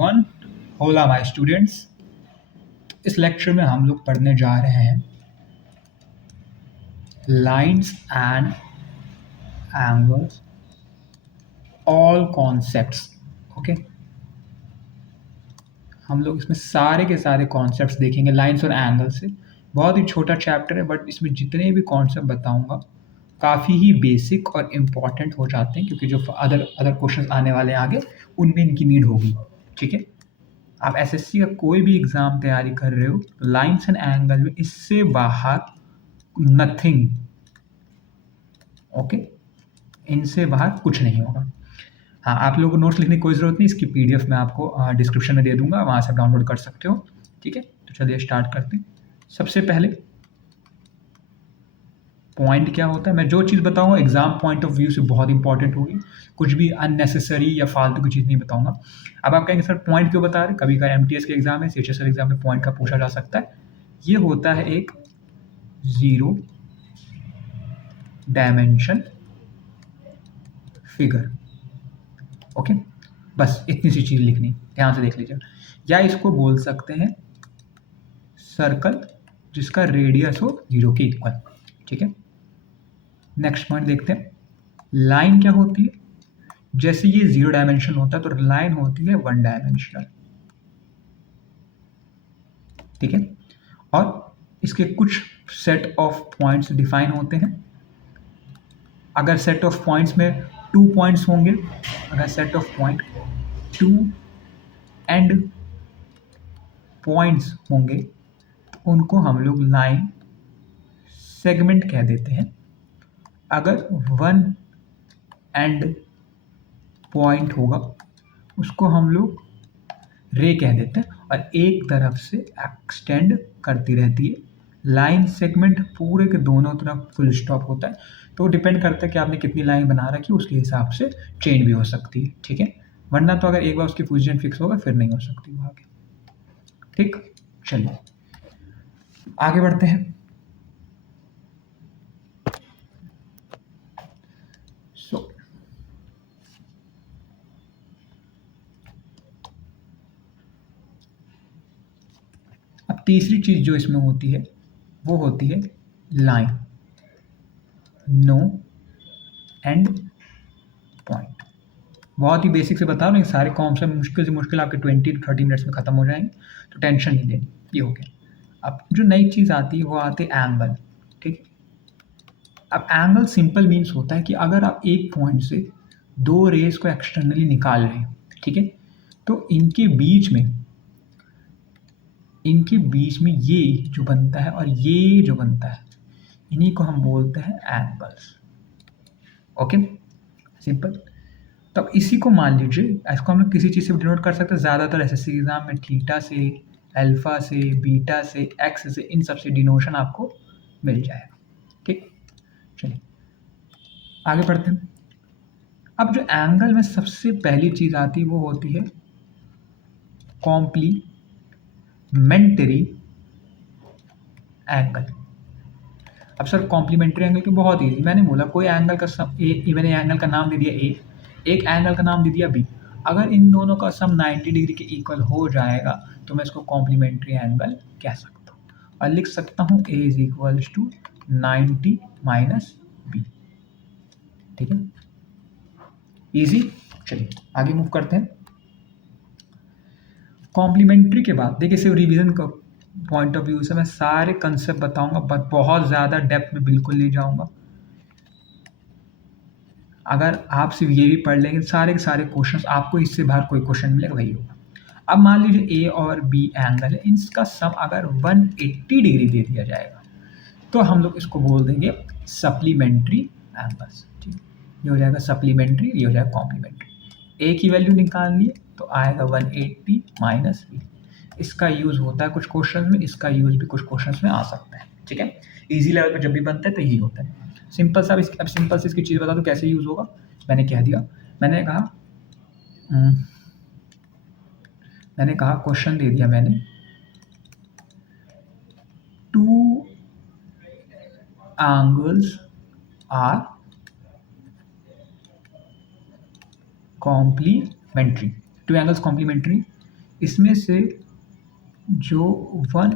Everyone, होला my students. इस lecture में हम लोग पढ़ने जा रहे हैं lines and angles, all concepts. Okay, हम लोग इसमें सारे के सारे कॉन्सेप्ट्स देखेंगे लाइंस और एंगल्स से। बहुत ही छोटा चैप्टर है, बट इसमें जितने भी कॉन्सेप्ट बताऊंगा काफ़ी ही बेसिक और इम्पॉर्टेंट हो जाते हैं, क्योंकि जो अदर क्वेश्चंस आने वाले हैं आगे, उनमें इनकी नीड होगी। ठीक है, आप एसएससी का कोई भी एग्जाम तैयारी कर रहे हो तो लाइंस एंड एंगल में इससे बाहर नथिंग। ओके, इनसे बाहर कुछ नहीं होगा। हाँ, आप लोगों को नोट्स लिखने की कोई ज़रूरत नहीं, इसकी पीडीएफ मैं आपको डिस्क्रिप्शन में दे दूंगा, वहाँ से डाउनलोड कर सकते हो। ठीक है, तो चलिए स्टार्ट करते हैं। सबसे पहले पॉइंट क्या होता है, मैं जो चीज़ बताऊंगा एग्जाम पॉइंट ऑफ व्यू से बहुत इंपॉर्टेंट होगी, कुछ भी अननेसेसरी या फालतू की चीज़ नहीं बताऊंगा। अब आप कहेंगे सर पॉइंट क्यों बता रहे, कभी कभी एमटीएस के एग्जाम में, सीएचएसएल एग्जाम में पॉइंट का पूछा जा सकता है। ये होता है एक जीरो डायमेंशन फिगर। ओके, बस इतनी सी चीज़ लिखनी, ध्यान से देख लीजिए। या इसको बोल सकते हैं सर्कल जिसका रेडियस हो जीरो के इक्वल। ठीक है, नेक्स्ट पॉइंट देखते हैं। लाइन क्या होती है, जैसे ये जीरो डायमेंशन होता है तो लाइन होती है वन डायमेंशनल। ठीक है, और इसके कुछ सेट ऑफ पॉइंट्स डिफाइन होते हैं। अगर सेट ऑफ पॉइंट्स में 2 पॉइंट्स होंगे, अगर set of point 2 and points होंगे तो उनको हम लोग लाइन सेगमेंट कह देते हैं। अगर 1 एंड पॉइंट होगा उसको हम लोग रे कह देते हैं, और एक तरफ से एक्सटेंड करती रहती है। लाइन सेगमेंट पूरे के दोनों तरफ फुल स्टॉप होता है, तो डिपेंड करता है कि आपने कितनी लाइन बना रखी है, उसके हिसाब से चेंज भी हो सकती है। ठीक है, वरना तो अगर एक बार उसकी पोजीशन फिक्स होगा फिर नहीं हो सकती वो आगे। ठीक, चलिए आगे बढ़ते हैं। अब तीसरी चीज जो इसमें होती है वो होती है लाइन, नो एंड पॉइंट। बहुत ही बेसिक से बता रहा हूँ, सारे कॉन्सेप्ट मुश्किल से मुश्किल आपके 20 to 30 मिनट्स में खत्म हो जाएंगे, तो टेंशन नहीं लेनी। ये हो गया। अब जो नई चीज़ आती है वो आती है एंगल। ठीक, अब एंगल सिंपल मीन्स होता है कि अगर आप एक पॉइंट से दो रेज को एक्सटर्नली निकाल रहे हैं, ठीक है, तो इनके बीच में ये जो बनता है और ये जो बनता है, इन्हीं को हम बोलते हैं एंगल्स। Okay, simple. तब इसी को मान लीजिए, इसको हम लोग किसी चीज़ से डिनोट कर सकते हैं। ज़्यादातर एसएससी एग्जाम में थीटा से, अल्फा से, बीटा से, एक्स से, इन सब से डिनोशन आपको मिल जाएगा। ठीक, चलिए आगे बढ़ते हैं। अब जो एंगल में सबसे पहली चीज़ आती है वो होती है कॉम्प्लीमेंट्री एंगल। अब सर कॉम्प्लीमेंट्री एंगल की बहुत ईजी, मैंने बोला कोई एंगल का सम मैंने एंगल का नाम दे दिया ए, एक एंगल का नाम दे दिया बी। अगर इन दोनों का सम 90 डिग्री के इक्वल हो जाएगा तो मैं इसको कॉम्प्लीमेंट्री एंगल कह सकता हूँ, और लिख सकता हूँ a is equals to 90 minus b. ठीक है, इजी। चलिए आगे मूव करते हैं। कॉम्प्लीमेंट्री के बाद देखिए, सिर्फ रिवीजन का पॉइंट ऑफ व्यू से मैं सारे कंसेप्ट बताऊंगा, बट बहुत ज़्यादा डेप्थ में बिल्कुल नहीं जाऊंगा। अगर आप सिर्फ ये भी पढ़ लेंगे, सारे के सारे क्वेश्चंस आपको इससे बाहर कोई क्वेश्चन मिलेगा वही होगा। अब मान लीजिए ए और बी एंगल है, इनका सम अगर 180 डिग्री दे दिया जाएगा तो हम लोग इसको बोल देंगे सप्लीमेंट्री एंगल्स। ठीक, ये हो जाएगा सप्लीमेंट्री, ये हो जाएगा कॉम्प्लीमेंट्री। ए की वैल्यू निकालनी है तो आएगा 180 माइनस बी। इसका यूज होता है कुछ क्वेश्चन में, इसका यूज भी कुछ क्वेश्चन में आ सकता है। ठीक है, इजी लेवल पर जब भी बनता है तो यही होता है। सिंपल सा, अब सिंपल से इसकी चीज़ बता दूँ कैसे यूज़ होगा। मैंने कह दिया, मैंने कहा क्वेश्चन दे दिया मैंने, two angles are complementary, two angles complementary. इसमें से जो वन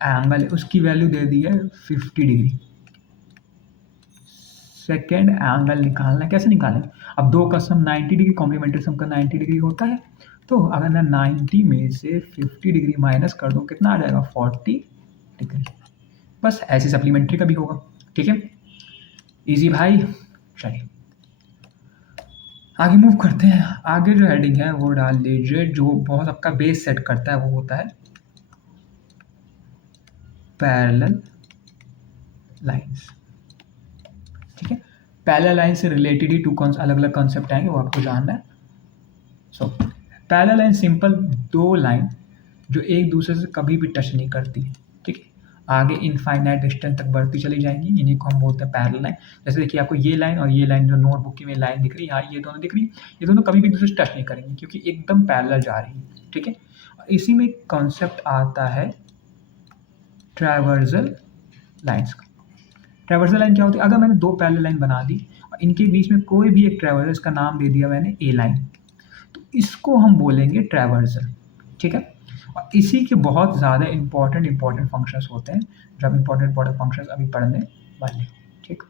एंगल है उसकी वैल्यू दे दी है 50 डिग्री। सेकेंड एंगल निकालना है, कैसे निकालें? अब दो का सम 90 डिग्री, कॉम्प्लीमेंट्री सम का 90 डिग्री होता है। तो अगर मैं 90 में से 50 डिग्री माइनस कर दूं, कितना आ जाएगा? 40 डिग्री। बस ऐसे सप्लीमेंट्री का भी होगा। ठीक है, इजी भाई। चलिए आगे मूव करते हैं। आगे जो हेडिंग है वो डाल लीजिए, जो बहुत आपका बेस सेट करता है वो होता है पैरेलल लाइंस। ठीक है, पैरेलल लाइन से रिलेटेड ही अलग अलग कॉन्सेप्ट आएंगे, वो आपको जानना है। सो पैरेलल लाइन सिंपल दो लाइन जो एक दूसरे से कभी भी टच नहीं करती। ठीक है, आगे इनफाइनाइट डिस्टेंस तक बढ़ती चली जाएंगी, इन्हीं को हम बोलते हैं पैरेलल लाइन। जैसे देखिए आपको ये लाइन और ये लाइन जो नोटबुक की में लाइन दिख रही है, यहाँ ये दोनों दिख रही है, ये दोनों कभी भी एक दूसरे से टच नहीं करेंगी क्योंकि एकदम पैरेलल जा रही है। ठीक है, इसी में कॉन्सेप्ट आता है ट्रावर्सल लाइन्स का। ट्रावर्सल लाइन क्या होती है? अगर मैंने दो पैरेलल लाइन बना दी और इनके बीच में कोई भी एक ट्रावर्सल, इसका नाम दे दिया मैंने ए लाइन, तो इसको हम बोलेंगे ट्रावर्सल। ठीक है, और इसी के बहुत ज़्यादा इंपॉर्टेंट फंक्शंस होते हैं, जो हम इंपॉर्टेंट फंक्शंस अभी पढ़ने वाले। ठीक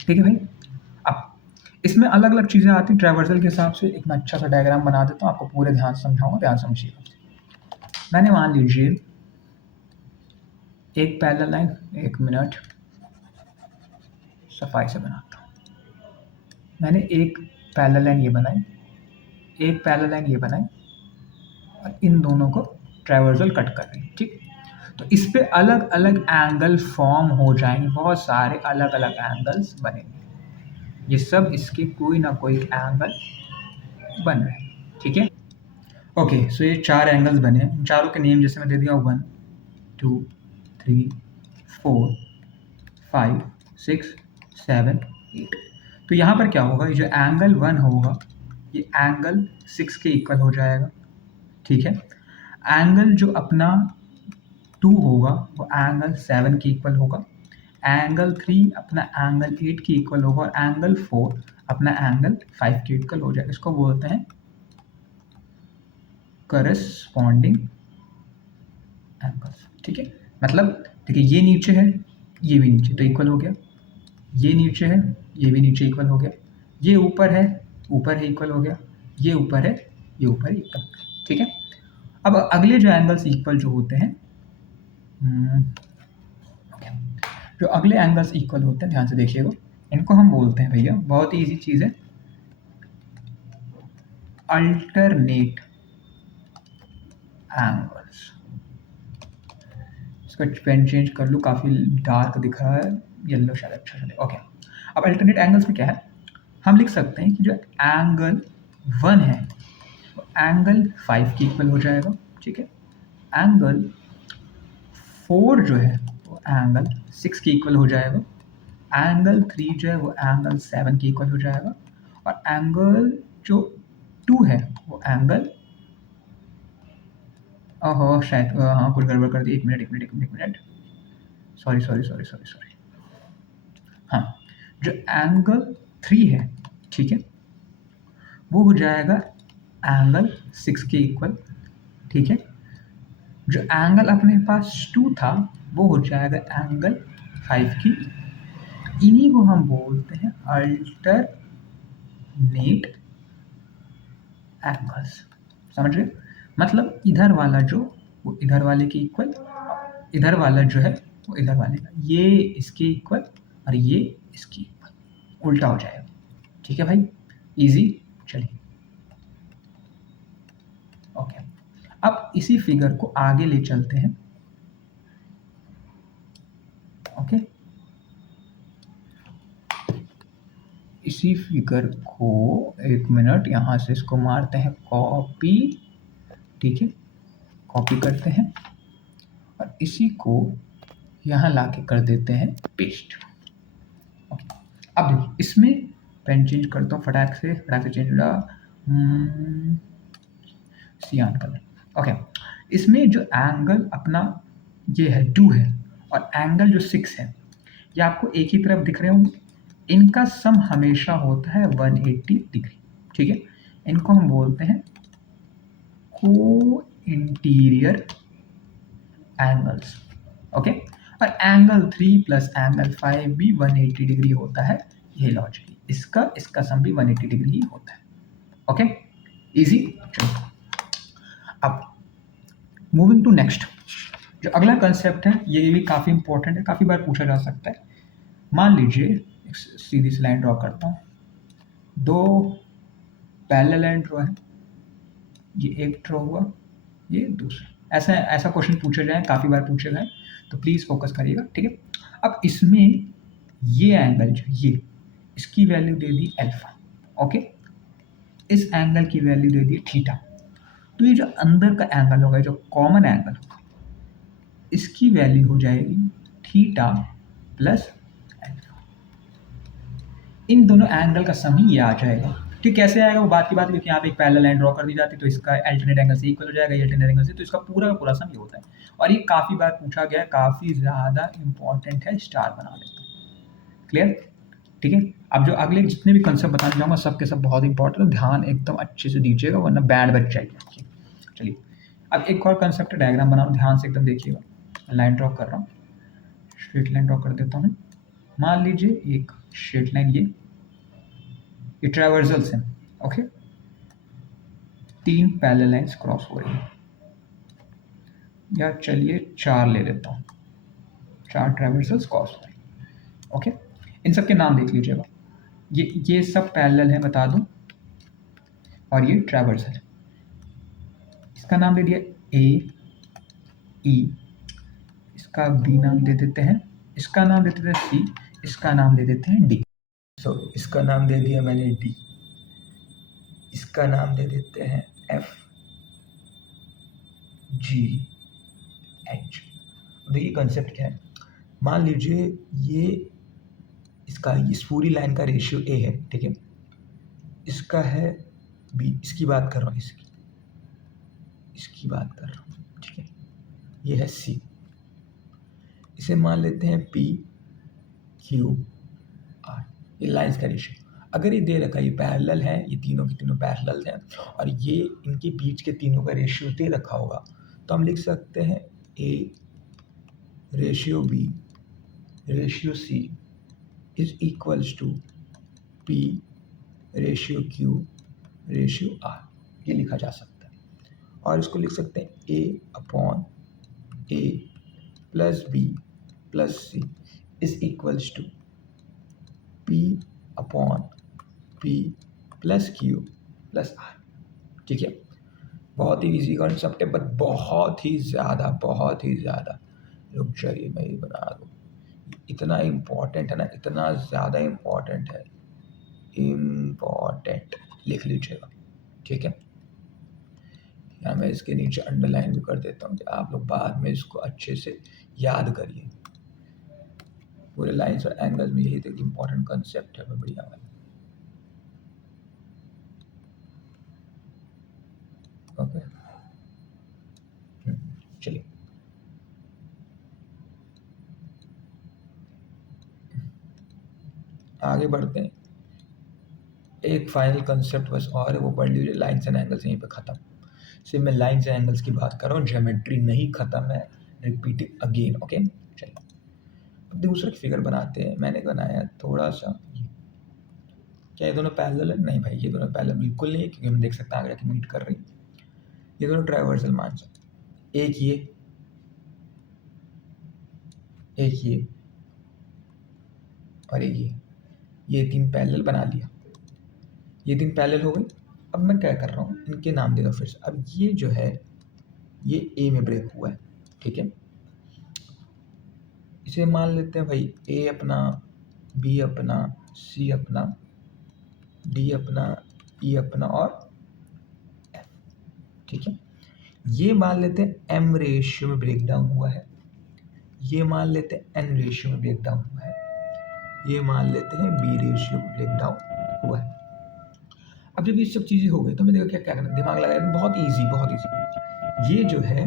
ठीक है भाई। अब इसमें अलग अलग चीज़ें आती हैं ट्रावर्सल के हिसाब से। एक मैं अच्छा सा डायग्राम बना देता हूँ, आपको पूरे ध्यान से समझाऊंगा, ध्यान समझिएगा। मैंने मान लीजिए एक पैरेलल लाइन, एक मिनट सफाई से बनाता हूँ। मैंने एक पैरेलल लाइन ये बनाई, एक पैरेलल लाइन ये बनाई, और इन दोनों को ट्रावर्सल कट कर रही है। ठीक, तो इस पे अलग अलग एंगल फॉर्म हो जाएंगे, बहुत सारे अलग अलग एंगल्स बनेंगे। ये सब इसके कोई ना कोई एंगल बन रहे हैं। ठीक है, ओके। सो ये चार एंगल्स बने हैं, इन चारों के नेम जैसे मैं दे दिया 1 2 3 4 5 6 7 8। तो यहाँ पर क्या होगा, जो एंगल 1 होगा ये एंगल 6 के इक्वल हो जाएगा। ठीक है, एंगल जो अपना 2 होगा वो एंगल 7 के इक्वल होगा, एंगल 3 अपना एंगल 8 के इक्वल होगा, और एंगल 4 अपना एंगल 5 के इक्वल हो जाएगा। इसको बोलते हैं करस्पॉन्डिंग एंगल्स। ठीक है, मतलब देखिए ये नीचे है, ये भी नीचे, तो इक्वल हो गया। ये नीचे है, ये भी नीचे, इक्वल हो गया। ये ऊपर है इक्वल हो गया। ये ऊपर है, ये ऊपर इक्वल। ठीक है, अब अगले जो एंगल्स इक्वल जो होते हैं, जो अगले एंगल्स इक्वल होते हैं, ध्यान से देखिएगा, इनको हम बोलते हैं भैया, बहुत ही इजी चीज़ है, अल्टरनेट एंगल्स। इसका पेन चेंज कर लूँ, काफ़ी डार्क दिख रहा है, येलो शायद अच्छा चले। ओके, अब अल्टरनेट एंगल्स में क्या है, हम लिख सकते हैं कि जो एंगल 1 है वो एंगल 5 के इक्वल हो जाएगा। ठीक है, एंगल 4 जो है वो एंगल 6 के इक्वल हो जाएगा, एंगल 3 जो है वो एंगल 7 के इक्वल हो जाएगा, और एंगल जो 2 है वो एंगल, ओहो शायद हाँ कुछ गड़बड़ कर दी, एक मिनट, सॉरी। हाँ, जो एंगल 3 है, ठीक है, वो हो जाएगा एंगल 6 के इक्वल। ठीक है, जो एंगल अपने पास 2 था वो हो जाएगा एंगल 5 की। इन्हीं को हम बोलते हैं अल्टरनेट एंगल्स। समझ रहे? मतलब इधर वाला जो वो इधर वाले के इक्वल, इधर वाला जो है वो इधर वाले का, ये इसके इक्वल और ये इसकी इक्वल, उल्टा हो जाएगा। ठीक है भाई, इजी। चलिए ओके, अब इसी फिगर को आगे ले चलते हैं। ओके, इसी फिगर को एक मिनट यहाँ से इसको मारते हैं कॉपी। ठीक है, कॉपी करते हैं और इसी को यहाँ लाके कर देते हैं पेस्ट। ओके, अब देखिए इसमें पेन चेंज करता हूँ फटाक से चेंज हो रहा, सियान कलर। ओके, इसमें जो एंगल अपना ये है 2 है और एंगल जो 6 है, ये आपको एक ही तरफ दिख रहे होंगे। इनका सम हमेशा होता है 180 डिग्री। ठीक है, इनको हम बोलते हैं को इंटीरियर एंगल्स। ओके, और एंगल 3 प्लस एंगल 5 भी 180 डिग्री होता है। ये लॉजिकली इसका सम भी 180 डिग्री ही होता है। Okay, easy. चलो अब मूविंग टू नेक्स्ट, जो अगला कंसेप्ट है ये भी काफ़ी इंपॉर्टेंट है, काफ़ी बार पूछा जा सकता है। मान लीजिए एक सीधी सी लाइन ड्रॉ करता हूँ, दो पैरेलल लाइन ड्रॉ है, ये एक ड्रॉ हुआ, ये दूसरा। ऐसा क्वेश्चन पूछे जाए, काफ़ी बार पूछे गए, तो प्लीज़ फोकस करिएगा, ठीक है। अब इसमें ये एंगल जो ये, इसकी वैल्यू दे दी अल्फा। ओके, इस एंगल की वैल्यू दे दी थीटा। तो ये जो अंदर का एंगल होगा, जो कॉमन एंगल होगा, इसकी वैल्यू हो जाएगी थीटा प्लस अल्फा। इन दोनों एंगल का सम ही ये आ जाएगा। ठीक, कैसे आएगा वो बात की बात, क्योंकि यहाँ पे एक पैरेलल लाइन ड्रॉ कर दी जाती है, तो इसका अल्टरनेट एंगल से इक्वल हो जाएगा, ये अल्टरनेट एंगल से, तो इसका पूरा का पूरा सम ये होता है। और ये काफ़ी बार पूछा गया है, काफ़ी ज़्यादा इंपॉर्टेंट है, स्टार बना लेता हूँ। क्लियर, ठीक है। अब जो अगले जितने भी कंसेप्ट बताने जाऊँगा सब के सब बहुत इंपॉर्टेंट है, ध्यान एकदम अच्छे से दीजिएगा, वरना बैंड बच जाएगी आपकी। चलिए, अब एक और कंसेप्ट डायग्राम बनाओ, ध्यान से एकदम देखिएगा। लाइन ड्रॉ कर रहा हूँ, स्ट्रेट लाइन ड्रॉ कर देता हूँ। मान लीजिए एक स्ट्रेट लाइन, ये ट्रावर्सल से, ओके, 3 पैरेलल लाइंस क्रॉस हो रही है, या चलिए 4 ले लेता हूँ, 4 ट्रावर्सल्स क्रॉस हो रही है। ओके, इन सब के नाम देख लीजिएगा, ये सब पैरेलल है बता दूं, और ये ट्रावर्सल है। इसका नाम दे दिया ए ई, इसका बी नाम दे देते हैं, इसका नाम दे देते हैं सी, इसका नाम दे देते हैं डी। इसका नाम दे दिया मैंने डी, इसका नाम दे देते हैं एफ जी एच। देखिए कंसेप्ट क्या है, मान लीजिए ये इस पूरी लाइन का रेशियो ए है, ठीक है, इसका है बी, इसकी बात कर रहा हूँ, इसकी बात कर रहा हूँ, ठीक है, ये है सी, इसे मान लेते हैं पी क्यू आर, ये लाइंस का रेशियो। अगर ये दे रखा है, ये पैरेलल है, ये तीनों के तीनों पैरेलल हैं, और ये इनके बीच के तीनों का रेशियो दे रखा होगा, तो हम लिख सकते हैं A ratio B ratio C is equals to P ratio Q ratio R, ये लिखा जा सकता है। और इसको लिख सकते हैं a upon a plus b plus c is equals to p upon p plus q plus r, ठीक है। बहुत ही इजी कॉन्सेप्ट है, बट बहुत ही ज़्यादा, रुक जाइए मैं ये बना दूँ, इतना इम्पॉर्टेंट है ना, इतना ज़्यादा इम्पॉर्टेंट है, इम्पॉर्टेंट लिख लीजिएगा, ठीक है। या मैं इसके नीचे अंडरलाइन भी कर देता हूँ कि आप लोग बाद में इसको अच्छे से याद करिए। पूरे लाइंस और एंगल्स में यही तक इम्पॉर्टेंट कंसेप्ट है, बढ़िया वाला। ओके, चलिए आगे बढ़ते हैं। एक फाइनल कंसेप्ट बस और है, वो पढ़ लीजिए, लाइंस एंड एंगल्स यहीं पे ख़त्म। सिर्फ मैं लाइंस एंड एंगल्स की बात कर रहा हूँ, ज्योमेट्री नहीं ख़त्म है, रिपीट अगेन। ओके, चलिए अब दूसरा फिगर बनाते हैं। मैंने बनाया थोड़ा सा, क्या ये दोनों पैरेलल है? नहीं भाई, ये दोनों पैरेलल बिल्कुल नहीं है, क्योंकि हम देख सकते हैं आगे जाके मीट कर रही है। ये दोनों ट्राइवर्सल मान सकते, एक ये और एक ये 3 पैरेलल बना लिया, ये 3 पैरेलल हो गए। अब मैं क्या कर रहा हूँ, इनके नाम दे दो फिर से। अब ये जो है ये ए में ब्रेक हुआ है, ठीक है, इसे मान लेते हैं भाई ए अपना, बी अपना, सी अपना, डी अपना, ई अपना और एफ, ठीक है। ये मान लेते हैं एम रेशियो में ब्रेक डाउन हुआ है, ये मान लेते हैं एन रेशियो में ब्रेक डाउन हुआ है, ये मान लेते हैं बी रेशियो में ब्रेक डाउन हुआ है। अब जब ये सब चीज़ें हो गई तो मैं देखो क्या करना, दिमाग लगाया, बहुत ईजी। ये जो है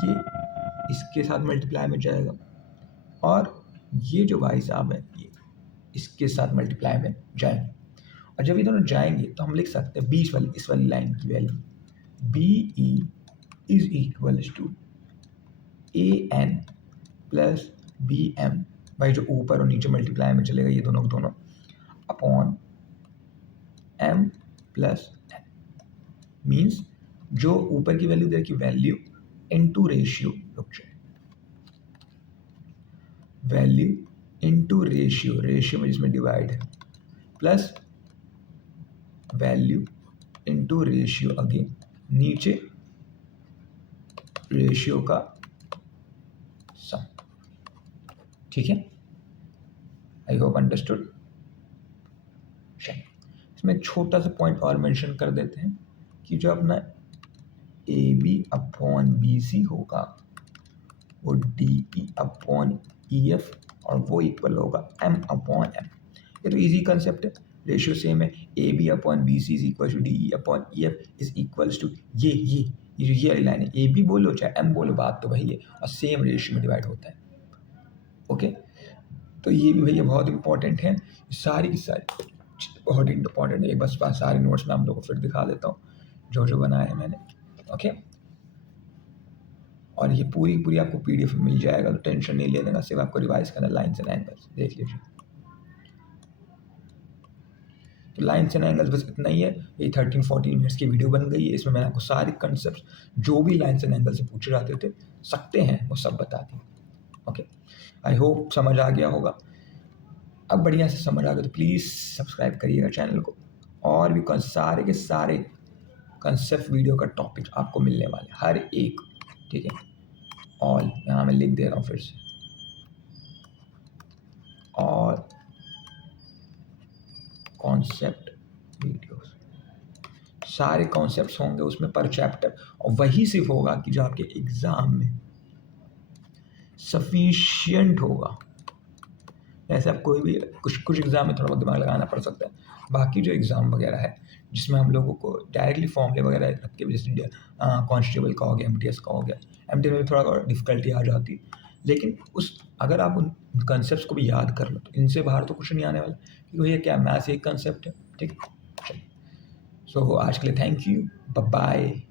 ये इसके साथ मल्टीप्लाई में जाएगा, और ये जो भाई साहब है ये इसके साथ मल्टीप्लाई में जाएंगे, और जब ये दोनों जाएंगे तो हम लिख सकते हैं बीच वाली इस वाली लाइन की value B E is equals to A N plus B M, भाई जो ऊपर और नीचे मल्टीप्लाई में चलेगा ये दोनों दोनों, upon M plus N. Means जो ऊपर की वैल्यू इधर की वैल्यू इनटू रेशियो, रुक जाए, वैल्यू इनटू रेशियो, रेशियो में जिसमें डिवाइड है, plus value into ratio again, नीचे रेशियो का सम। ठीक है, आई होप अंडरस्टूड। इसमें एक छोटा सा पॉइंट और मेंशन कर देते हैं कि जो अपना A B upon B C होगा वो D E upon E F और वो इक्वल होगा एम अपॉन एम। ये तो इजी कंसेप्ट है, रेशियो सेम है, A B upon B C is equal to D E upon E F is equals to ये वाली लाइन है, ए बी बोलो चाहे एम बोलो बात तो वही है और सेम रेशियो में डिवाइड होता है। ओके, तो ये भी भैया बहुत इंपॉर्टेंट है, सारी की सारी बहुत इंपॉर्टेंट है। बस सारे नोट्स में हम लोग को फिर दिखा देता हूँ जो जो बनाए हैं मैंने। ओके, और ये पूरी आपको पीडीएफ में मिल जाएगा, तो टेंशन नहीं ले लेना, सिर्फ आपको रिवाइज करना लाइन्स एंड एंगल्स देख लीजिए। तो लाइन्स एंड एंगल्स बस इतना ही है, ये 13-14 मिनट्स की वीडियो बन गई है। इसमें मैंने आपको सारे कंसेप्ट जो भी लाइन्स एंड एंगल से पूछे जाते थे सकते हैं वो सब बता दिए। ओके, आई होप समझ आ गया होगा। अब बढ़िया से समझ आ गया तो प्लीज़ सब्सक्राइब करिएगा चैनल को, और भी सारे के सारे कंसेप्ट वीडियो का टॉपिक आपको मिलने वाले हर एक। ठीक है, ऑल यहाँ मैं लिख दे रहा हूँ फिर से, और कॉन्सेप्ट वीडियोस, सारे कॉन्सेप्ट्स होंगे उसमें पर चैप्टर, और वही सिर्फ होगा कि जो आपके एग्ज़ाम में सफिशिएंट होगा। ऐसे आप कोई भी कुछ एग्ज़ाम में थोड़ा बहुत दिमाग लगाना पड़ सकता है, बाकी जो एग्ज़ाम वगैरह है जिसमें हम लोगों को डायरेक्टली फॉर्मूले वगैरह रख के, जैसे कांस्टेबल का हो गया, एमटीएस का हो गया, एमटीएस में भी थोड़ा डिफिकल्टी आ जाती है, लेकिन अगर आप उन कंसेप्ट को भी याद कर लो तो इनसे बाहर तो कुछ नहीं आने वाला, क्योंकि भैया क्या मैथ्स एक कंसेप्ट है। ठीक, सो आज के लिए थैंक यू, बाय बाय।